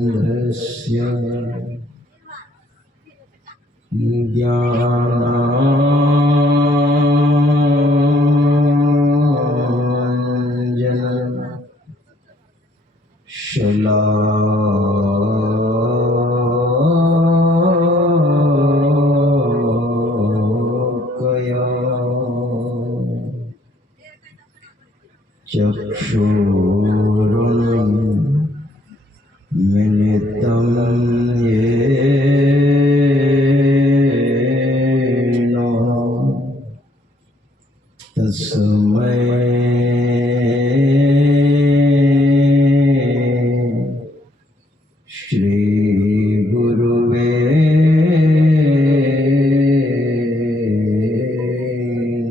तिमिरान्धस्य ज्ञानाञ्जन शलाकया चक्षुरुन्मिलितं येन तस्मै श्री गुरुवे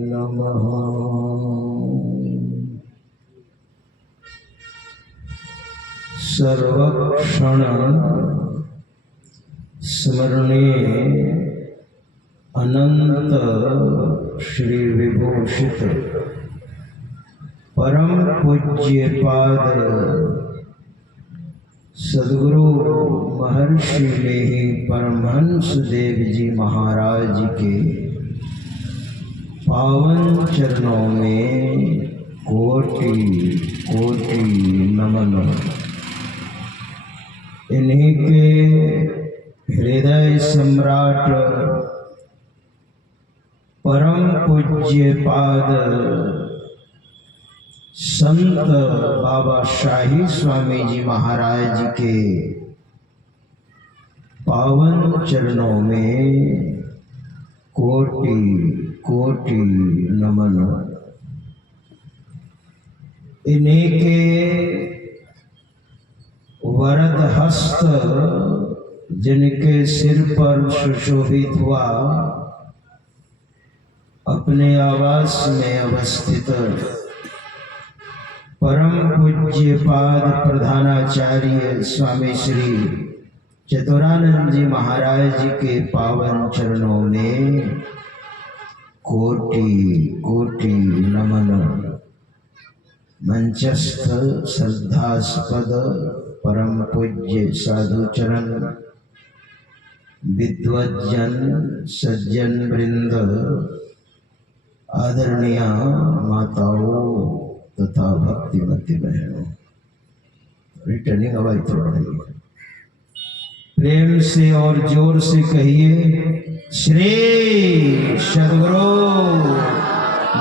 नमः। सर्वक्षण स्मरणीय अनंत श्री विभूषित परम पूज्य पाद सद्गुरु महर्षि लेहि परमहंस देव जी महाराज के पावन चरणों में कोटि कोटि नमन। इन्हीं के हृदय सम्राट परम पूज्य पाद संत बाबा शाही स्वामी जी महाराज के पावन चरणों में कोटि कोटि नमन। इन्हीं के वरद हस्त जिनके सिर पर सुशोभित हुआ अपने आवास में अवस्थित परम पूज्य पाद प्रधानाचार्य स्वामी श्री चतुरानंद जी महाराज के पावन चरणों में कोटि कोटि नमन। मंचस्थ श्रद्धास्पद परम पूज्य साधु चरण विद्वज्जन सज्जन वृंद आदरणीय माताओं तथा भक्तिमती बहनों, रिटर्निंग आवाज थोड़ा नहीं है, प्रेम से और जोर से कहिए श्री सद्गुरु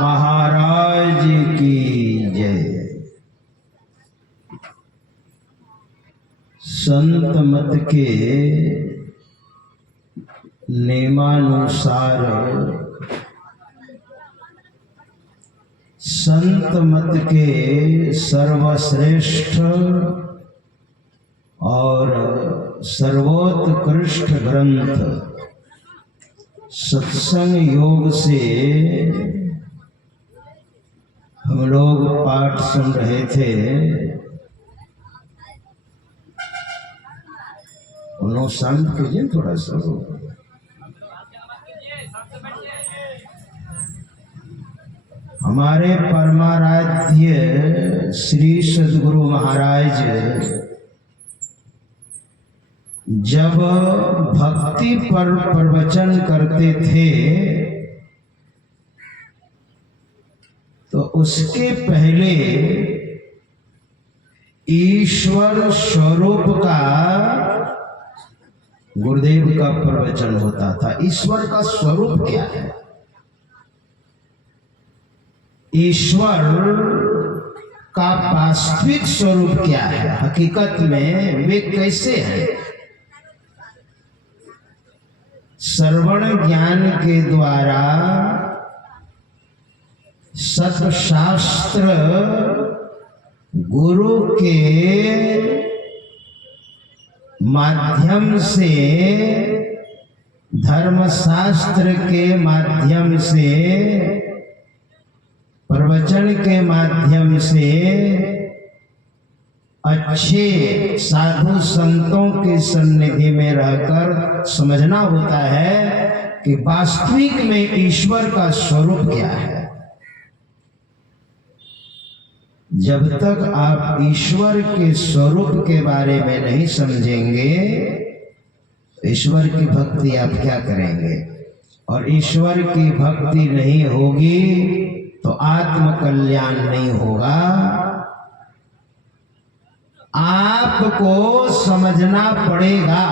महाराज की जय। संत मत के नियमानुसार संत मत के सर्वश्रेष्ठ और सर्वोत्कृष्ट ग्रंथ सत्संग योग से हम लोग पाठ सुन रहे थे। उन्होंने शांत कीजिए थोड़ा सा। हमारे परमाराध्य श्री सद्गुरु महाराज जब भक्ति पर प्रवचन करते थे तो उसके पहले ईश्वर स्वरूप का गुरुदेव का प्रवचन होता था। ईश्वर का स्वरूप क्या है, ईश्वर का वास्तविक स्वरूप क्या है, हकीकत में वे कैसे हैं, श्रवण ज्ञान के द्वारा सत्शास्त्र गुरु के माध्यम से, धर्मशास्त्र के माध्यम से, प्रवचन के माध्यम से अच्छे साधु संतों की सन्निधि में रहकर समझना होता है कि वास्तविक में ईश्वर का स्वरूप क्या है। जब तक आप ईश्वर के स्वरूप के बारे में नहीं समझेंगे, ईश्वर की भक्ति आप क्या करेंगे? और ईश्वर की भक्ति नहीं होगी तो आत्म कल्याण नहीं होगा। आपको समझना पड़ेगा।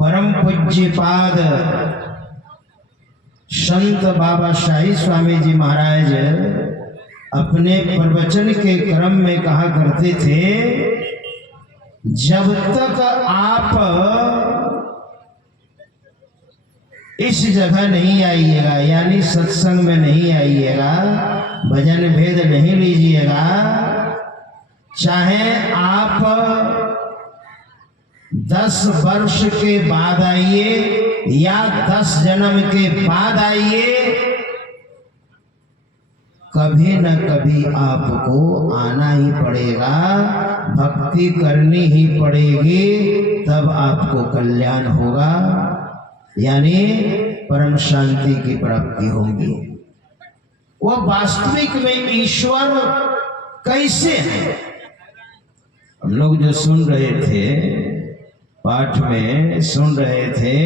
परम पूज्यपाद संत बाबा शाही स्वामी जी महाराज अपने प्रवचन के क्रम में कहा करते थे, जब तक आप इस जगह नहीं आइएगा, यानी सत्संग में नहीं आइएगा, भजन भेद नहीं लीजिएगा, चाहे आप 10 वर्ष के बाद आइए या 10 जन्म के बाद आइए, कभी न कभी आपको आना ही पड़ेगा, भक्ति करनी ही पड़ेगी, तब आपको कल्याण होगा, यानी परम शांति की प्राप्ति होगी। वह वास्तविक में ईश्वर कैसे है? हम लोग जो सुन रहे थे, पाठ में सुन रहे थे,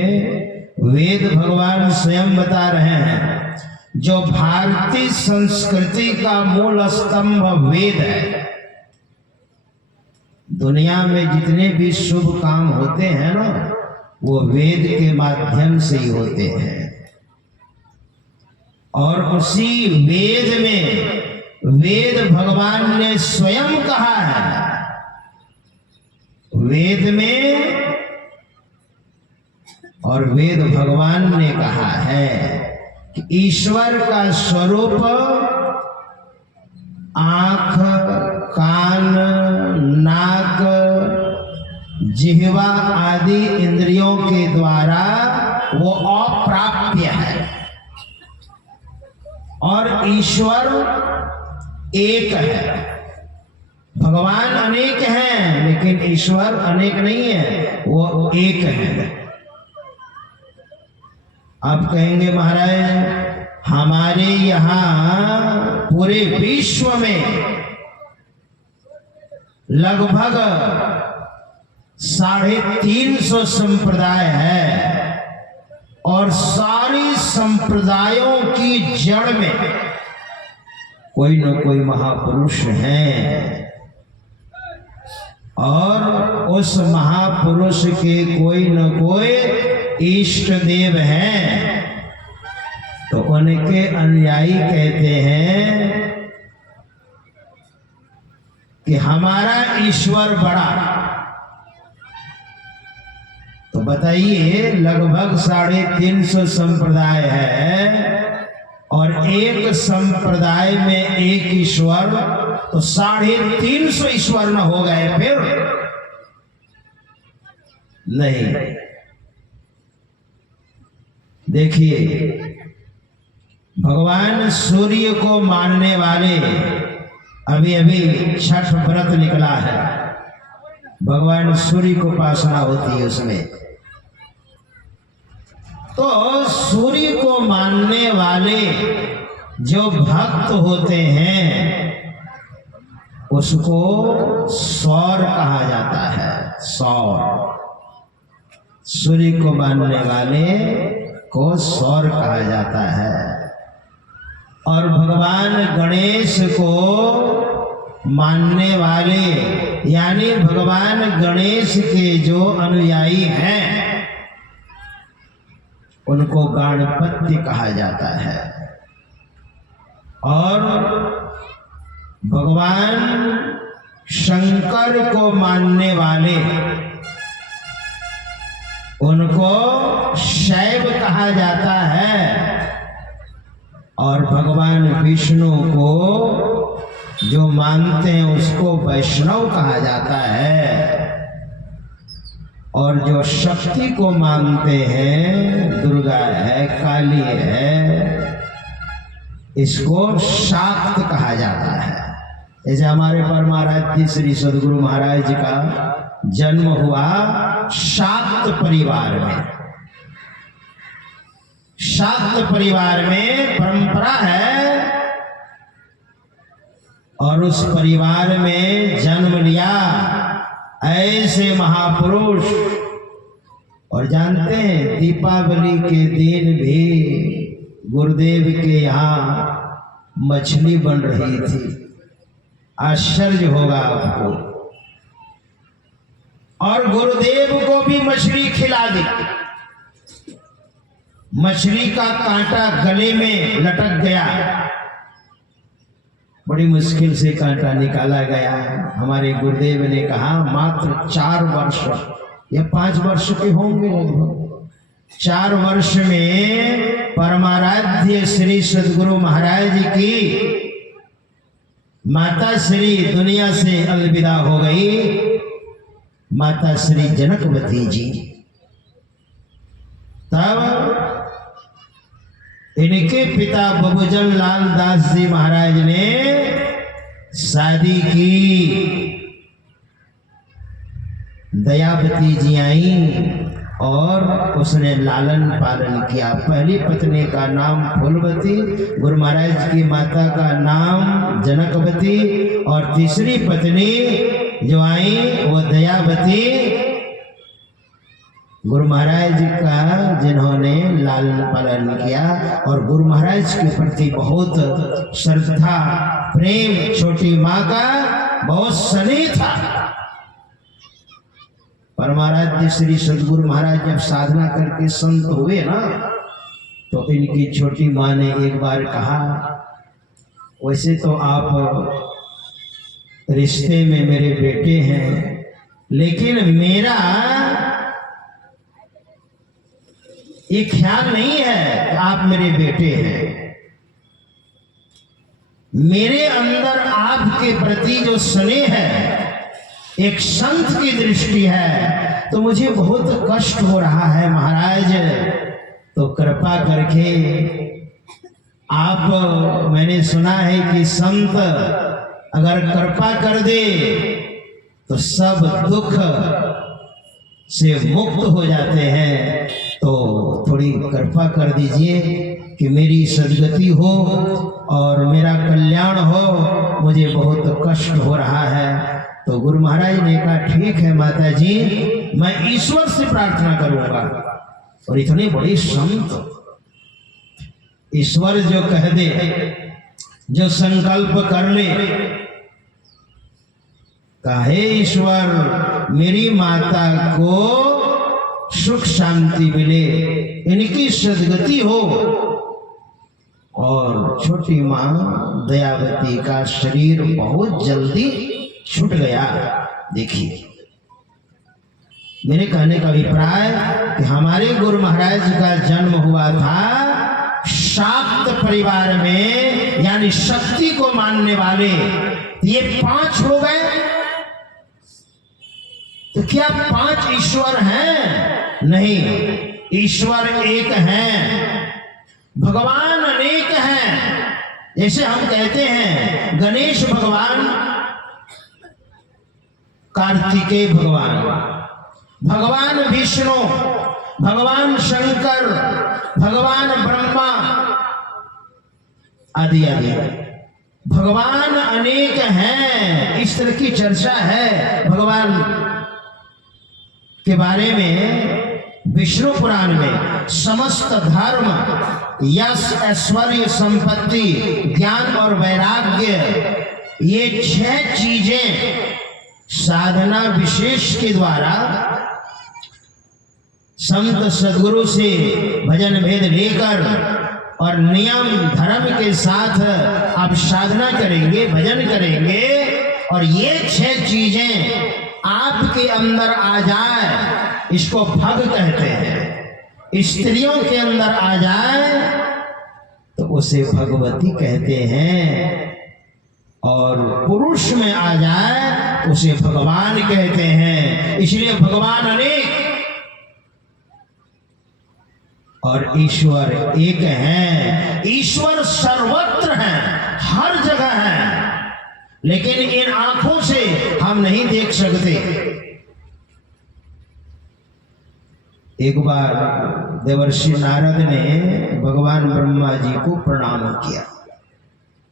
वेद भगवान स्वयं बता रहे हैं, जो भारतीय संस्कृति का मूल स्तंभ वेद है। दुनिया में जितने भी शुभ काम होते हैं ना, वो वेद के माध्यम से ही होते हैं। और उसी वेद में वेद भगवान ने स्वयं कहा है, वेद में और वेद भगवान ने कहा है कि ईश्वर का स्वरूप आंख, कान, नाक, जिह्वा आदि इंद्रियों के द्वारा वो अप्राप्य है। और ईश्वर एक है। भगवान अनेक हैं, लेकिन ईश्वर अनेक नहीं है, वो एक है। आप कहेंगे महाराज, हमारे यहाँ पूरे विश्व में लगभग 350 संप्रदाय है, और सारी संप्रदायों की जड़ में कोई न कोई महापुरुष हैं, और उस महापुरुष के कोई न कोई इष्ट देव हैं। तो उनके अनुयायी कहते हैं कि हमारा ईश्वर बड़ा। तो बताइए, लगभग 350 संप्रदाय है, और एक संप्रदाय में एक ईश्वर, तो 350 ईश्वर न हो गए फिर? नहीं। देखिए, भगवान सूर्य को मानने वाले, अभी अभी छठ व्रत निकला है, भगवान सूर्य को उपासना होती है उसमें। तो सूर्य को मानने वाले जो भक्त होते हैं, उसको सौर कहा जाता है। सौर, सूर्य को मानने वाले को सौर कहा जाता है। और भगवान गणेश को मानने वाले, यानी भगवान गणेश के जो अनुयायी हैं, उनको गणपति कहा जाता है। और भगवान शंकर को मानने वाले, उनको शैव कहा जाता है। और भगवान विष्णु को जो मानते हैं, उसको वैष्णव कहा जाता है। और जो शक्ति को मानते हैं, दुर्गा है, काली है, इसको शाक्त कहा जाता है। जैसे हमारे परमाराध्य श्री सदगुरु महाराज जी का जन्म हुआ शाक्त परिवार में। शाक्त परिवार में परंपरा है और उस परिवार में जन्म लिया ऐसे महापुरुष। और जानते हैं दीपावली के दिन भी गुरुदेव के यहाँ मछली बन रही थी। आश्चर्य होगा आपको। और गुरुदेव को भी मछली खिला दी। मछली का कांटा गले में लटक गया, बड़ी मुश्किल से कांटा निकाला गया। हमारे गुरुदेव ने कहा मात्र 4 वर्ष या 5 वर्ष के होंगे लगभग, 4 वर्ष में परमाराध्य श्री सदगुरु महाराज जी की माता श्री दुनिया से अलविदा हो गई, माता श्री जनकवती जी। तब इनके पिता बबूजन लाल दास जी महाराज ने शादी की। दयावती जी आई और उसने लालन पालन किया। पहली पत्नी का नाम फूलवती, गुरु महाराज की माता का नाम जनकवती, और तीसरी पत्नी जो आई वो दयावती, गुरु महाराज का जिन्होंने लालन पालन किया और गुरु महाराज के प्रति बहुत श्रद्धा प्रेम, छोटी माँ का बहुत स्नेह था। परमाराध्य श्री सदगुरु महाराज जब साधना करके संत हुए ना, तो इनकी छोटी माँ ने एक बार कहा, वैसे तो आप रिश्ते में मेरे बेटे हैं, लेकिन मेरा ये ख्याल नहीं है कि आप मेरे बेटे हैं। मेरे अंदर आपके प्रति जो स्नेह है, एक संत की दृष्टि है, तो मुझे बहुत कष्ट हो रहा है महाराज। तो कृपा करके आप, मैंने सुना है कि संत अगर कृपा कर दे तो सब दुख से मुक्त हो जाते हैं, तो थोड़ी कृपा कर दीजिए कि मेरी सदगति हो और मेरा कल्याण हो, मुझे बहुत कष्ट हो रहा है। तो गुरु महाराज ने कहा ठीक है माता जी, मैं ईश्वर से प्रार्थना करूंगा। और इतने बड़े संत, ईश्वर जो कह दे, जो संकल्प कर ले, कहे ईश्वर मेरी माता को सुख शांति मिले, इनकी सदगति हो। और छोटी माँ दयावती का शरीर बहुत जल्दी छूट गया। देखिए, मेरे कहने का अभिप्राय कि हमारे गुरु महाराज का जन्म हुआ था शाक्त परिवार में, यानी शक्ति को मानने वाले। ये 5 हो गए, तो क्या 5 ईश्वर हैं? नहीं, ईश्वर एक हैं, भगवान अनेक हैं। जैसे हम कहते हैं गणेश भगवान, कार्तिकेय भगवान, भगवान विष्णु, भगवान शंकर, भगवान ब्रह्मा आदि आदि, भगवान अनेक हैं। इस तरह की चर्चा है भगवान के बारे में विष्णु पुराण में। समस्त धर्म, यश, ऐश्वर्य, संपत्ति, ज्ञान और वैराग्य, ये 6 चीजें साधना विशेष के द्वारा संत सदगुरु से भजन भेद लेकर और नियम धर्म के साथ आप साधना करेंगे, भजन करेंगे, और ये 6 चीजें आपके अंदर आ जाए, इसको भग कहते हैं। स्त्रियों के अंदर आ जाए तो उसे भगवती कहते हैं, और पुरुष में आ जाए उसे भगवान कहते हैं। इसलिए भगवान अनेक और ईश्वर एक हैं। ईश्वर सर्वत्र हैं, हर जगह है। लेकिन इन आंखों से हम नहीं देख सकते। एक बार देवर्षि नारद ने भगवान ब्रह्मा जी को प्रणाम किया।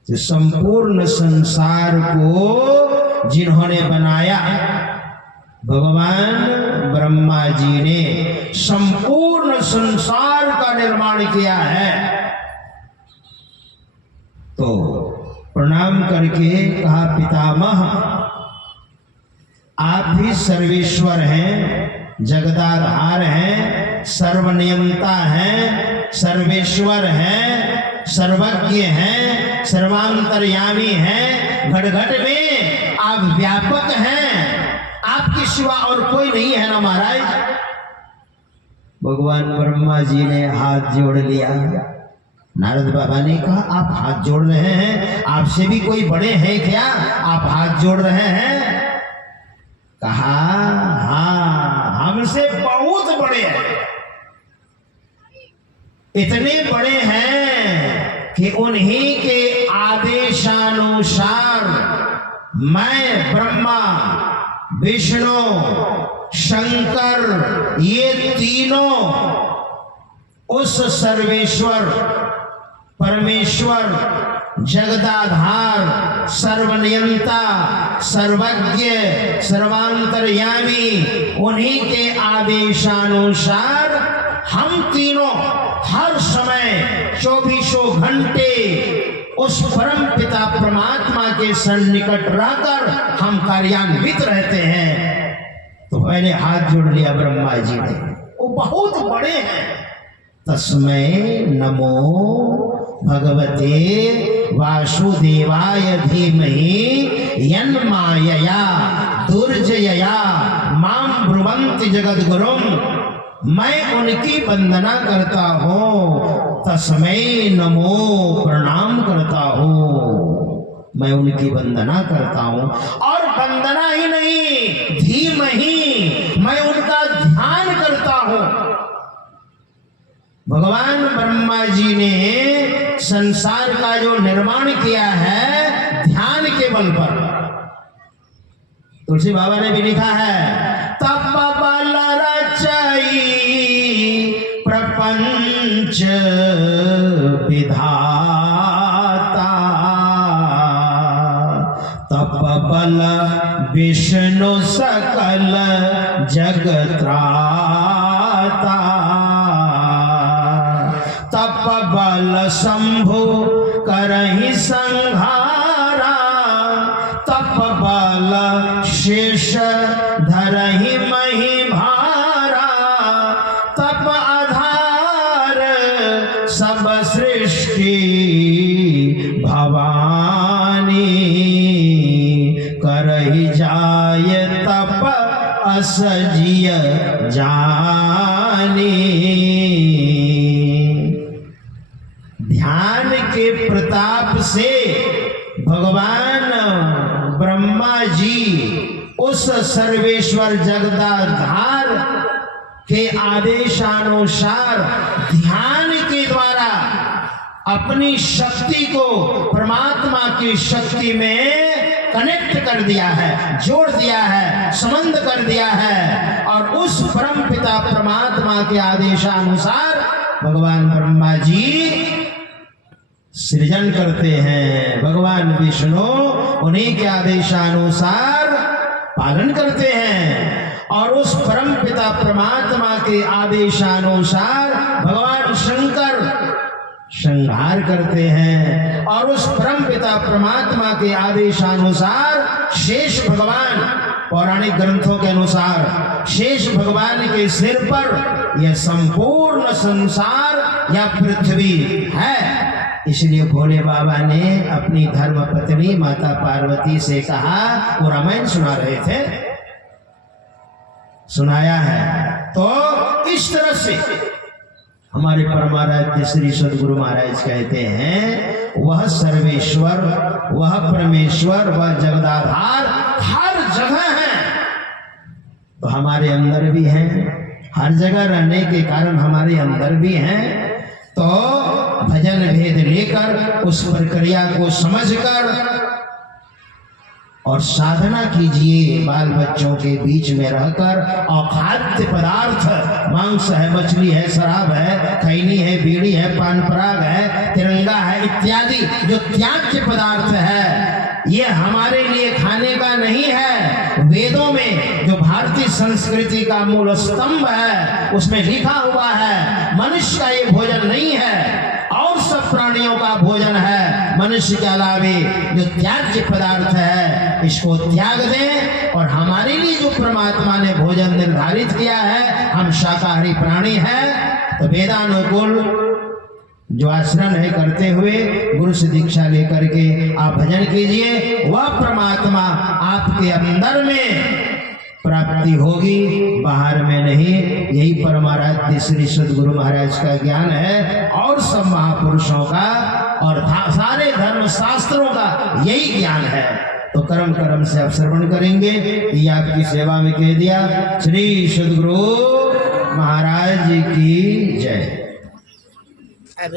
तो संपूर्ण संसार को जिन्होंने बनाया, भगवान ब्रह्मा जी ने संपूर्ण संसार का निर्माण किया है। तो प्रणाम करके कहा, पितामह आप भी सर्वेश्वर हैं, जगदाधार हैं, सर्वनियंता हैं, सर्वेश्वर हैं, सर्वज्ञ हैं, सर्वांतर्यामी हैं, घट घट में आप व्यापक हैं, आपके सिवा और कोई नहीं है ना महाराज। भगवान ब्रह्मा जी ने हाथ जोड़ लिया। नारद बाबा ने कहा, आप हाथ जोड़ रहे हैं, आपसे भी कोई बड़े हैं क्या, आप हाथ जोड़ रहे हैं? कहा, हाँ हमसे बहुत बड़े हैं, इतने बड़े हैं कि उन्हीं के आदेशानुसार मैं ब्रह्मा, विष्णु, शंकर, ये तीनों उस सर्वेश्वर, परमेश्वर, जगदाधार, सर्वनियंता, सर्वज्ञ, सर्वांतर्यामी, उन्हीं के आदेशानुसार हम तीनों हर समय 24 घंटे उस परम पिता परमात्मा के सन्निकट रहकर हम कार्यान्वित रहते हैं। तो पहले हाथ जोड़ लिया ब्रह्मा जी ने, वो बहुत बड़े हैं। तस्मै नमो भगवते वासुदेवाय धीमहि यन्मायया दुर्जयया मां ब्रुवन्ति जगद्गुरुम। मैं उनकी वंदना करता हूँ, तस्मै नमो प्रणाम करता हूँ, मैं उनकी वंदना करता हूँ। और वंदना ही नहीं, धीमहि, मैं उनका ध्यान करता हूँ। भगवान ब्रह्मा जी ने संसार का जो निर्माण किया है ध्यान के बल पर। तुलसी बाबा ने भी लिखा है, तप बल रचाई प्रपंच विधाता, तप बल विष्णु सकल जगत्राता, तप बल शंभु करहि संहारा, तप बल शेष धरहि मही भारा, तप आधार सब सृष्टि भवानी, करहि जाय तप असजिय जानी। ध्यान के प्रताप से भगवान ब्रह्मा जी उस सर्वेश्वर जगदाधार के आदेशानुसार ध्यान के द्वारा अपनी शक्ति को परमात्मा की शक्ति में कनेक्ट कर दिया है, जोड़ दिया है, संबंध कर दिया है। और उस परम पिता परमात्मा के आदेशानुसार भगवान ब्रह्मा जी सृजन करते हैं, भगवान विष्णु उन्हीं के आदेशानुसार पालन करते हैं। और उस परम पिता परमात्मा के आदेशानुसार भगवान शंकर संहार करते हैं। और उस परम पिता परमात्मा के आदेशानुसार शेष भगवान, पौराणिक ग्रंथों के अनुसार शेष भगवान के सिर पर यह संपूर्ण संसार या पृथ्वी है। इसलिए भोले बाबा ने अपनी धर्म पत्नी माता पार्वती से कहा, वो रामायण सुना रहे थे, सुनाया है। तो इस तरह से हमारे परमाराध्य श्री सदगुरु महाराज कहते हैं, वह सर्वेश्वर, वह परमेश्वर, वह जगदाधार हर जगह है। तो हमारे अंदर भी हैं, हर जगह रहने के कारण हमारे अंदर भी हैं। तो भजन भेद लेकर उस प्रक्रिया को समझकर और साधना कीजिए बाल बच्चों के बीच में रहकर। और खाद्य पदार्थ मांस है, मछली है, शराब है, खैनी है, बीड़ी है, पान पराग है, तिरंगा है इत्यादि जो त्याज्य पदार्थ है, ये हमारे लिए खाने का नहीं है। वेदों में जो भारतीय संस्कृति का मूल स्तंभ है उसमें लिखा हुआ है मनुष्य का ये भोजन नहीं है, और सब प्राणियों का भोजन है। मनुष्य के अलावे जो त्याज्य पदार्थ है इसको त्याग दें। और हमारे लिए जो परमात्मा ने भोजन निर्धारित किया है, हम शाकाहारी प्राणी हैं, तो वेदानुकूल जो आचरण है करते हुए गुरु से दीक्षा लेकर के आप भजन कीजिए, वह परमात्मा आपके अंदर में प्राप्ति होगी, बाहर में नहीं। यही परमाराध्य श्री सद्गुरु महाराज का ज्ञान है और सब महापुरुषों का और सारे धर्म शास्त्रों का यही ज्ञान है। तो कर्म कर्म से आप श्रवण करेंगे। ये आपकी सेवा में कह दिया। श्री सद्गुरु महाराज की जय।